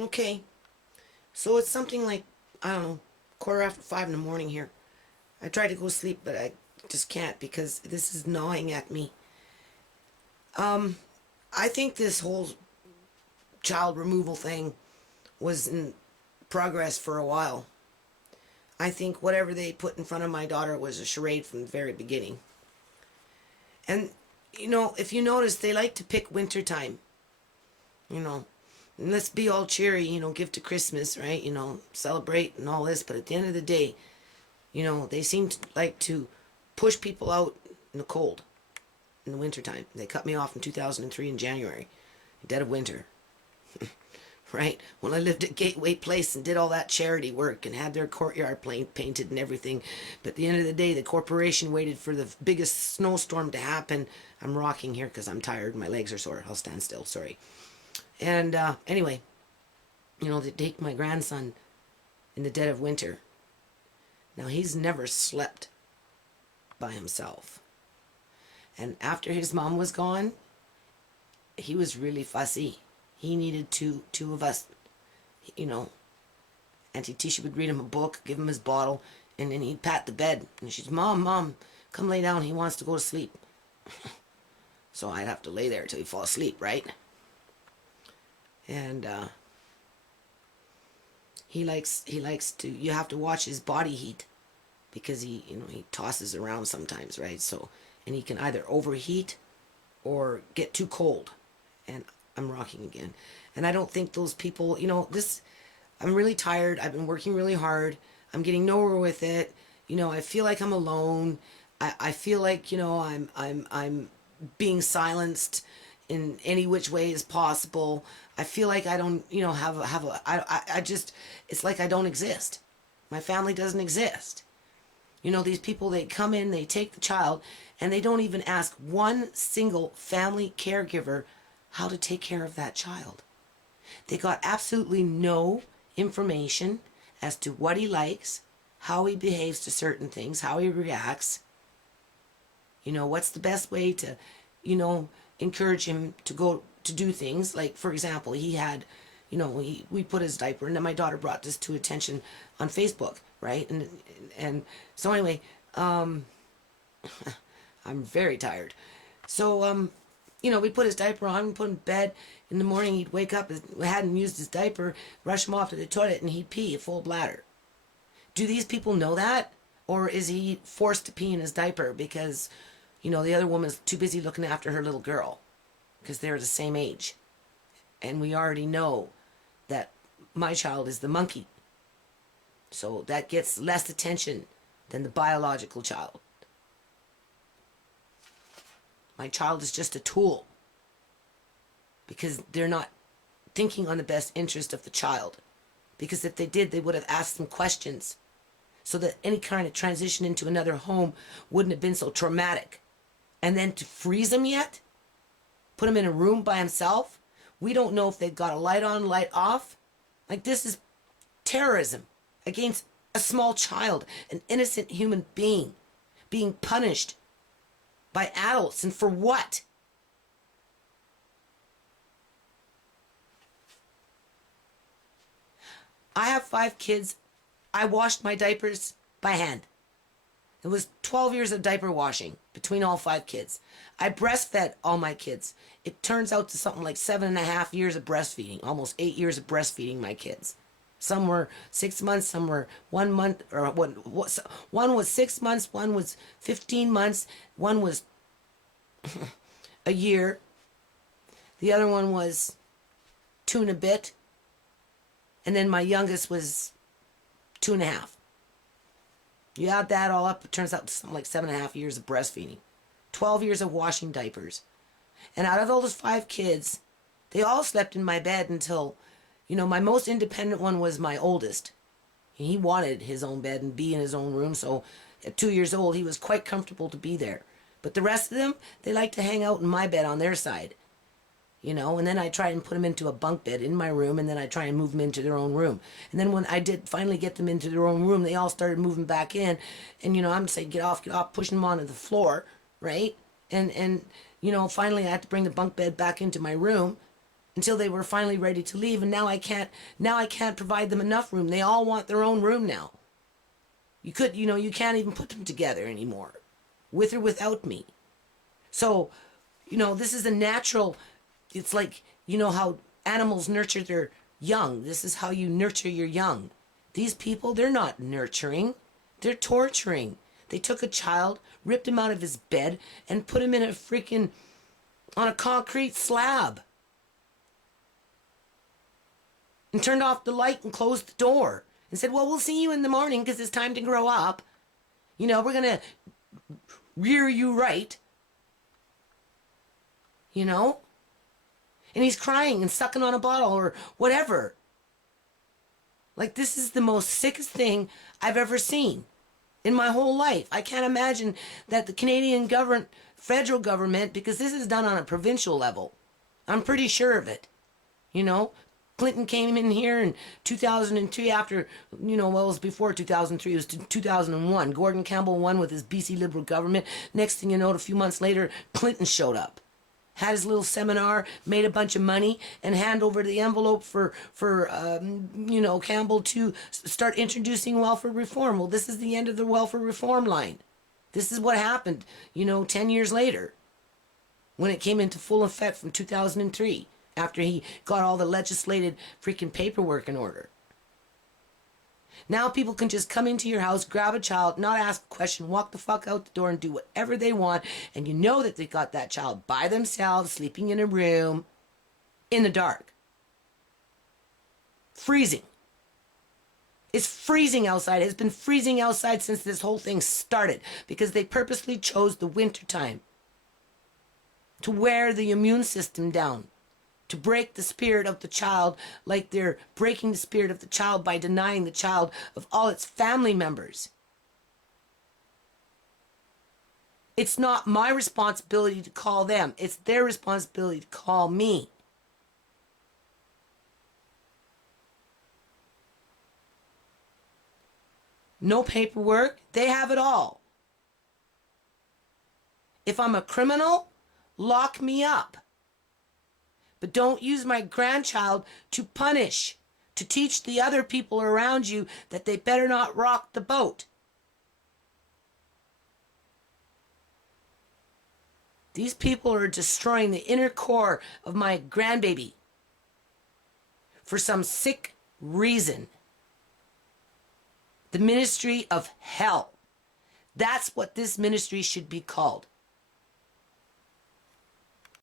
Okay, so it's something like, I don't know, 5:15 in the morning here. I try to go sleep, but I just can't because this is gnawing at me. I think this whole child removal thing was in progress for a while. I think whatever they put in front of my daughter was a charade from the very beginning. And, if you notice, they like to pick winter time, you know. And let's be all cheery, give to Christmas, right? Celebrate and all this. But at the end of the day, they seem to like to push people out in the cold in the wintertime. They cut me off in 2003 in January, dead of winter, right? When I lived at Gateway Place and did all that charity work and had their courtyard painted and everything. But at the end of the day, the corporation waited for the biggest snowstorm to happen. I'm rocking here because I'm tired. My legs are sore. I'll stand still. Sorry. And anyway, they take my grandson in the dead of winter. Now, he's never slept by himself. And after his mom was gone, he was really fussy. He needed two of us, Auntie Tisha would read him a book, give him his bottle, and then he'd pat the bed. And she'd, Mom, come lay down. He wants to go to sleep. So I'd have to lay there till he fall asleep, right? And he likes to, you have to watch his body heat because he tosses around sometimes, right? So, and he can either overheat or get too cold. And I'm rocking again. And I don't think those people, I'm really tired. I've been working really hard. I'm getting nowhere with it. I feel like I'm alone. I feel like, I'm being silenced in any which way is possible. I feel like I don't, I just, it's like I don't exist. My family doesn't exist. These people, they come in, they take the child, and they don't even ask one single family caregiver how to take care of that child. They got absolutely no information as to what he likes, how he behaves to certain things, how he reacts. What's the best way to, encourage him to go to do things. Like, for example, he had, we put his diaper, and then my daughter brought this to attention on Facebook, right? And so anyway, I'm very tired. So, we put his diaper on, we put him in bed. In the morning, he'd wake up, hadn't used his diaper, rush him off to the toilet, and he'd pee a full bladder. Do these people know that? Or is he forced to pee in his diaper because, the other woman's too busy looking after her little girl? Because they're the same age. And we already know that my child is the monkey. So that gets less attention than the biological child. My child is just a tool. Because they're not thinking on the best interest of the child. Because if they did, they would have asked some questions. So that any kind of transition into another home wouldn't have been so traumatic. And then to freeze him yet? Put him in a room by himself? We don't know if they've got a light on, light off. Like, this is terrorism against a small child, an innocent human being, being punished by adults. And for what? I have 5 kids. I washed my diapers by hand. It was 12 years of diaper washing between all 5 kids. I breastfed all my kids. It turns out to something like 7.5 years of breastfeeding, almost 8 years of breastfeeding my kids. Some were 6 months, some were 1 month, or one was 6 months, one was 15 months, one was a year. The other one was 2 and a bit. And then my youngest was 2.5. You add that all up, it turns out to something like 7.5 years of breastfeeding. 12 years of washing diapers. And out of all those 5 kids, they all slept in my bed until, my most independent one was my oldest. He wanted his own bed and be in his own room, so at 2 years old, he was quite comfortable to be there. But the rest of them, they like to hang out in my bed on their side. And then I try and put them into a bunk bed in my room, and then I try and move them into their own room. And then when I did finally get them into their own room, they all started moving back in, and I'm saying, get off, pushing them onto the floor, right? And finally I had to bring the bunk bed back into my room, until they were finally ready to leave. And now I can't provide them enough room. They all want their own room now. You can't even put them together anymore, with or without me. So, this is a natural, it's like, how animals nurture their young. This is how you nurture your young. These people, they're not nurturing, they're torturing. They took a child, ripped him out of his bed, and put him on a concrete slab. And turned off the light and closed the door. And said, well, we'll see you in the morning because it's time to grow up. We're going to rear you right. And he's crying and sucking on a bottle or whatever. Like, this is the most sickest thing I've ever seen in my whole life. I can't imagine that the Canadian government, federal government, because this is done on a provincial level. I'm pretty sure of it. Clinton came in here in 2002 after, it was before 2003, it was 2001. Gordon Campbell won with his BC Liberal government. Next thing you know, a few months later, Clinton showed up. Had his little seminar, made a bunch of money, and hand over the envelope for Campbell to start introducing welfare reform. Well, this is the end of the welfare reform line. This is what happened, 10 years later, when it came into full effect from 2003. After he got all the legislated freaking paperwork in order. Now people can just come into your house, grab a child, not ask a question, walk the fuck out the door and do whatever they want. And you know that they got that child by themselves, sleeping in a room, in the dark. Freezing. It's freezing outside. It's been freezing outside since this whole thing started because they purposely chose the winter time to wear the immune system down. To break the spirit of the child like they're breaking the spirit of the child by denying the child of all its family members. It's not my responsibility to call them. It's their responsibility to call me. No paperwork. They have it all. If I'm a criminal, lock me up. But don't use my grandchild to punish, to teach the other people around you that they better not rock the boat. These people are destroying the inner core of my grandbaby for some sick reason. The ministry of hell. That's what this ministry should be called.